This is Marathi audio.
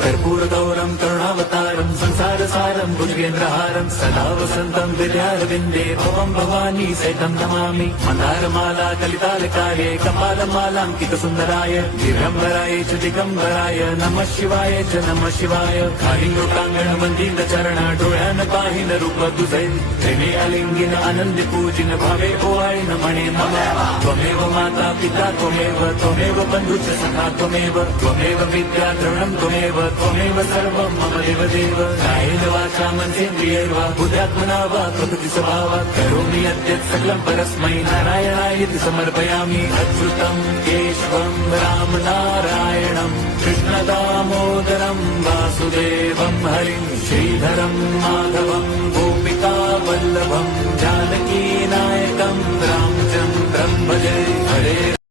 कर्पूरगौरं करुणावतारं संसारसारं भुजगेन्द्रहारं सदा वसन्तं हृदयारविन्दे भवं भवानी सहितं नमामि। मन्दारमाला कलितालकाये कपालमालाङ्कितसुन्दराय दिगम्बराय च दिगम्बराय नमः शिवाय च नमः शिवाय। कालिङ्गोटाङ्गणमन्दिरचरण डोळ्यान पाहिन रूप तुझे प्रेमे आलिंगिन आनंदी पूजिन भावे ओवाळीन म्हणे नमः। त्वमेव माता पिता त्वमेव बन्धुश्च सखा त्वमेव विद्या द्रविणं त्वमेव सर्वं मम देवदेव। कायेन वाचा मनसेन्द्रियैर्वा बुद्ध्यात्मना वा प्रकृति स्वभावात् करोमि यद्यत् सकलं परस्मै नारायणायेति समर्पयामि। अच्युतं केशवं राम नारायणं कृष्ण दामोदरं वासुदेवं हरिं श्रीधरं माधवं गोपिका वल्लभं जानकी नायकं रामचन्द्रं भजे। हरे